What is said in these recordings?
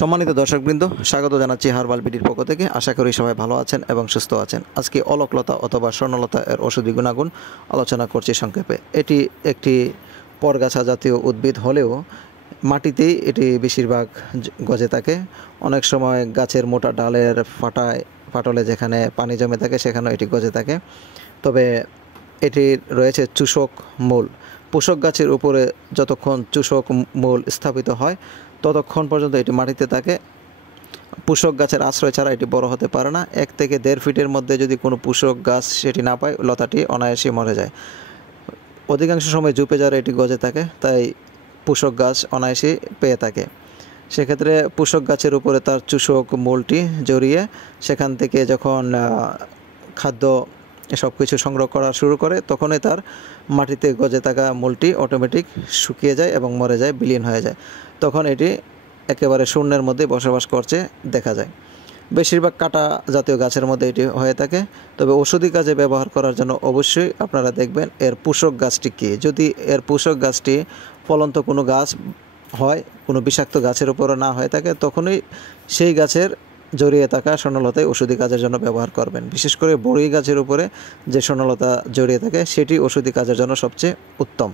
সম্মানিত দর্শকবৃন্দ, স্বাগত জানাচ্ছি হার্বাল বিডির পক্ষ থেকে। আশা করি সবাই ভালো আছেন এবং সুস্থ আছেন। আজকে অলকলতা অথবা স্বর্ণলতা এর ঔষধি গুণাগুণ আলোচনা করছি সংক্ষেপে। এটি একটি পরগাছা জাতীয় উদ্ভিদ হলেও মাটিতেই এটি বেশিরভাগ গজে থাকে। অনেক সময় গাছের মোটা ডালের ফাটলে যেখানে পানি জমে থাকে সেখানেও এটি গজে থাকে। তবে এটির রয়েছে চূষক মূল। পোষক গাছের উপরে যতক্ষণ চূষক মূল স্থাপিত হয় ততক্ষণ পর্যন্ত এটি মাটিতে থাকে। পোষক গাছের আশ্রয় ছাড়া এটি বড় হতে পারে না। 1 থেকে 1.5 ফিটের মধ্যে যদি কোনো পোষক গাছ সেটি না পায়, লতাটি অনায়াসে মরে যায়। অধিকাংশ সময় ঝুপে যারা এটি গজে থাকে, তাই পোষক গাছ অনায়াসে পেয়ে থাকে। সেক্ষেত্রে পোষক গাছের উপরে তার চূষক মূলটি জড়িয়ে সেখান থেকে যখন খাদ্য সব কিছু সংগ্রহ করা শুরু করে, তখনই তার মাটিতে গজে থাকা মূলটি অটোমেটিক শুকিয়ে যায় এবং মরে যায়, বিলীন হয়ে যায়। তখন এটি একেবারে শূন্যের মধ্যে বসবাস করছে দেখা যায়। বেশিরভাগ কাটা জাতীয় গাছের মধ্যে এটি হয়ে থাকে। তবে ওষুধি কাজে ব্যবহার করার জন্য অবশ্যই আপনারা দেখবেন এর পোষক গাছটি কী। যদি এর পোষক গাছটি ফলন্ত কোনো গাছ হয়, কোনো বিষাক্ত গাছের উপরও না হয়ে থাকে, তখনই সেই গাছের জড়িয়ে থাকা স্বর্ণলতায় ওষুধি কাজের জন্য ব্যবহার করবেন। বিশেষ করে বড়ই গাছের উপরে যে স্বর্ণলতা জড়িয়ে থাকে সেটি ওষুধি কাজের জন্য সবচেয়ে উত্তম।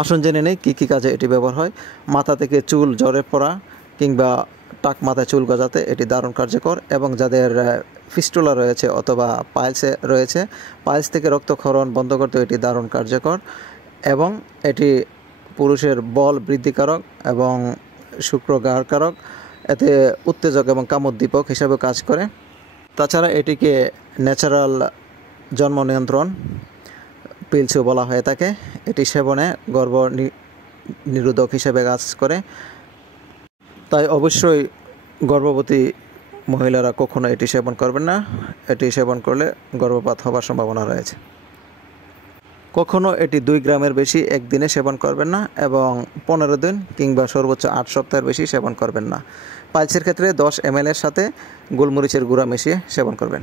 আসুন জেনে নেই কী কী কাজে এটি ব্যবহার হয়। মাথা থেকে চুল ঝরে পড়া কিংবা টাক মাথায় চুল গজাতে এটি দারুণ কার্যকর, এবং যাদের ফিস্টুলা রয়েছে অথবা পাইলসে রয়েছে, পাইলস থেকে রক্তক্ষরণ বন্ধ করতে এটি দারুণ কার্যকর। এবং এটি পুরুষের বল বৃদ্ধিকারক এবং শুক্রগারকারক, এতে উত্তেজক এবং কামোদ্দীপক হিসাবে কাজ করে। তাছাড়া এটিকে ন্যাচারাল জন্ম নিয়ন্ত্রণ পিলসও বলা হয়ে থাকে। এটি সেবনে গর্ভ নিরোধক হিসেবে কাজ করে। তাই অবশ্যই গর্ভবতী মহিলারা কখনো এটি সেবন করবেন না। এটি সেবন করলে গর্ভপাত হবার সম্ভাবনা রয়েছে। কখনো এটি 2 গ্রামের বেশি একদিনে সেবন করবেন না, এবং 15 দিন কিংবা সর্বোচ্চ 8 সপ্তাহের বেশি সেবন করবেন না। পাইলসের ক্ষেত্রে 10 ml এর সাথে গোলমরিচের গুঁড়া মিশিয়ে সেবন করবেন।